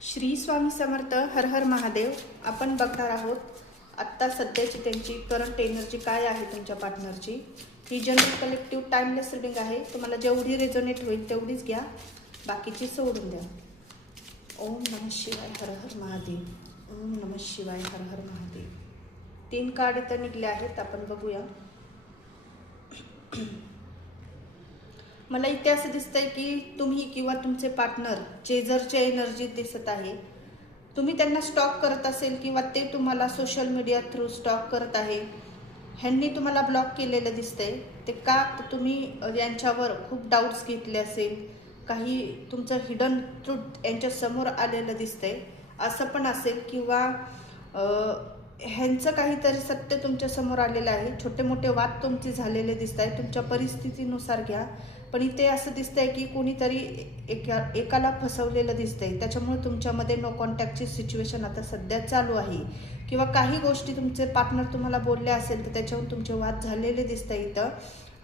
श्री स्वामी समर्थ. हर हर महादेव. आपण बघणार आहोत आत्ता सध्याची त्यांची करंट एनर्जी काय आहे तुमच्या पार्टनरची. ही जनरल कलेक्टिव्ह टाइमलेस रीडिंग आहे. तुम्हाला जेवढी रेझोनेट होईल तेवढीच घ्या, बाकीची सोडून द्या. ओम नमः शिवाय हर हर महादेव. ओम नमः शिवाय हर हर महादेव. 3 कार्ड इथं निघले आहेत, आपण बघूया. मला इथे असं दिसतंय की तुम्ही किंवा तुमचे पार्टनर चेजरच्या एनर्जीत दिसत आहे. तुम्ही त्यांना स्टॉक करत असेल किंवा ते तुम्हाला सोशल मीडिया थ्रू स्टॉक करत आहे. ह्यांनी तुम्हाला ब्लॉक केलेलं दिसतंय. ते का, तर तुम्ही यांच्यावर खूप डाऊट्स घेतले असेल, काही तुमचं हिडन ट्रूथ यांच्या समोर आलेलं दिसतंय असं पण असेल, किंवा ह्यांचं काहीतरी सत्य तुमच्या समोर आलेलं आहे. छोटे मोठे वाद तुमचे झालेले दिसत आहेत. तुमच्या परिस्थितीनुसार घ्या, पण इथे असं दिसतंय की कोणीतरी एकाला फसवलेलं दिसतंय. त्याच्यामुळे तुमच्यामध्ये नो कॉन्टॅक्टची सिच्युएशन आता सध्या चालू आहे, किंवा काही गोष्टी तुमचे पार्टनर तुम्हाला बोलले असेल तर त्याच्यावरून तुमचे वाद झालेले दिसतंय इथं.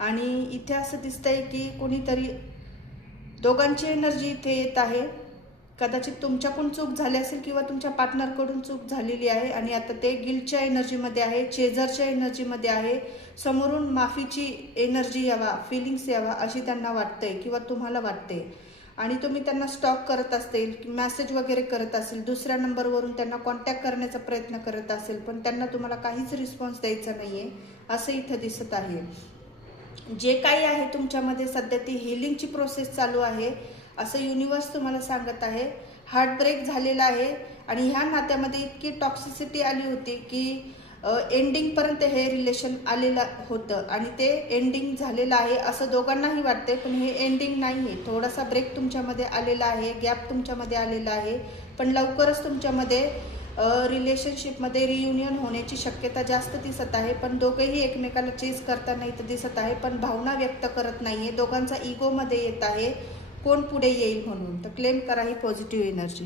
आणि इथे असं दिसतंय की कोणीतरी, दोघांची एनर्जी इथे येत आहे. कदाचित तुमच्याकडून चूक झाली असेल किंवा तुमच्या पार्टनरकडून चूक झालेली आहे, आणि आता ते गिल्टच्या एनर्जीमध्ये आहे, चेजरच्या एनर्जीमध्ये आहे. समोरून माफीची एनर्जी यावा, फिलिंग्स यावा अशी त्यांना वाटतंय किंवा तुम्हाला वाटते. आणि तुम्ही त्यांना स्टॉक करत असेल, मेसेज वगैरे करत असेल, दुसऱ्या नंबरवरून त्यांना कॉन्टॅक्ट करण्याचा प्रयत्न करत असेल, पण त्यांना तुम्हाला काहीच रिस्पॉन्स द्यायचा नाही आहे असं इथं दिसत आहे. जे काही आहे तुमच्यामध्ये सध्या ती हिलिंगची प्रोसेस चालू आहे असं युनिवर्स तुम्हाला सांगत आहे. हार्टब्रेक झालेला आहे, आणि ह्या नात्यामध्ये इतकी टॉक्सिसिटी आली होती की एंडिंगपर्यंत हे रिलेशन आलेलं होतं, आणि ते एंडिंग झालेलं आहे असं दोघांनाही वाटते. पण हे एंडिंग नाही आहे. थोडासा ब्रेक तुमच्यामध्ये आलेला आहे, गॅप तुमच्यामध्ये आलेला आहे, पण लवकरच तुमच्यामध्ये रिलेशनशिपमध्ये रियुनियन होण्याची शक्यता जास्त दिसत आहे. पण दोघेही एकमेकाला चेस करताना इथं दिसत आहे, पण भावना व्यक्त करत नाही आहे. दोघांचा इगोमध्ये येत आहे कोण पुढे येईल म्हणून. तर क्लेम करा ही पॉझिटिव्ह एनर्जी.